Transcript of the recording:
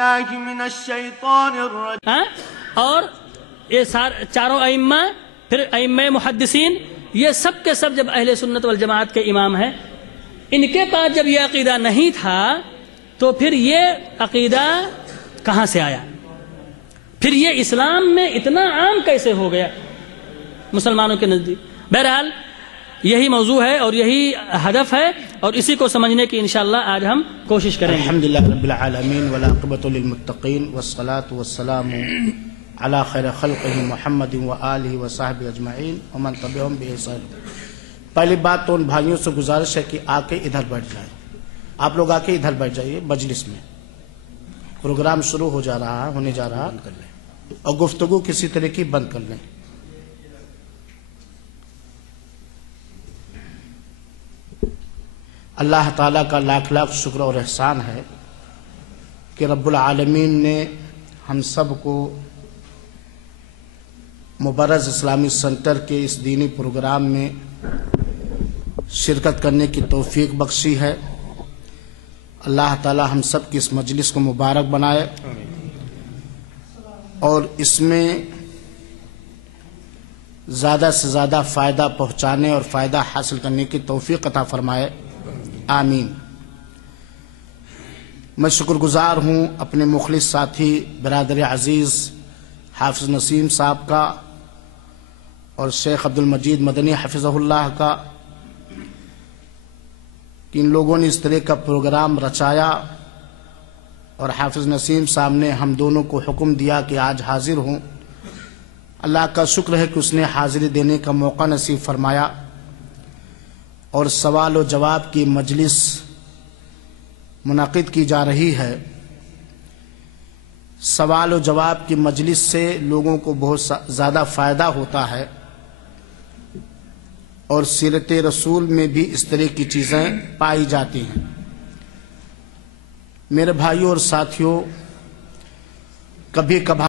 من الشیطان الرجیم۔ اور یہ چاروں ائمہ، پھر ائمہ محدثین، یہ سب کے سب جب اہل سنت والجماعت کے امام ہیں، ان کے پاس جب یہ عقیدہ نہیں تھا تو پھر یہ عقیدہ کہاں سے آیا؟ پھر یہ اسلام میں اتنا عام کیسے ہو گیا مسلمانوں کے نزدیک؟ بہرحال یہی موضوع ہے اور یہی ہدف ہے، اور اسی کو سمجھنے کی انشاءاللہ آج ہم کوشش کریں گے۔ الحمدللہ رب العالمین والعاقبۃ للمتقین والصلاة والسلام علی خیر خلقہ محمد وآلہ وصحبہ اجمعین ومن تبعہم بإحسان۔ پہلی بات تو ان بھائیوں سے گزارش ہے کہ آ کے ادھر بیٹھ جائیں، آپ لوگ آ کے ادھر بیٹھ جائیے مجلس میں۔ پروگرام شروع ہونے جا رہا اور گفتگو کسی طرح کی بند کر لیں۔ اللہ تعالیٰ کا لاکھ لاکھ شکر اور احسان ہے کہ رب العالمین نے ہم سب کو مبرز اسلامی سنٹر کے اس دینی پروگرام میں شرکت کرنے کی توفیق بخشی ہے۔ اللہ تعالیٰ ہم سب کی اس مجلس کو مبارک بنائے اور اس میں زیادہ سے زیادہ فائدہ پہنچانے اور فائدہ حاصل کرنے کی توفیق عطا فرمائے، آمین۔ میں شکر گزار ہوں اپنے مخلص ساتھی برادر عزیز حافظ نسیم صاحب کا اور شیخ عبد المجید مدنی حفظہ اللہ کا کہ ان لوگوں نے اس طرح کا پروگرام رچایا اور حافظ نسیم صاحب نے ہم دونوں کو حکم دیا کہ آج حاضر ہوں۔ اللہ کا شکر ہے کہ اس نے حاضری دینے کا موقع نصیب فرمایا اور سوال و جواب کی مجلس منعقد کی جا رہی ہے۔ سوال و جواب کی مجلس سے لوگوں کو بہت زیادہ فائدہ ہوتا ہے اور سیرت رسول میں بھی اس طرح کی چیزیں پائی جاتی ہیں۔ میرے بھائیوں اور ساتھیوں، کبھی کبھار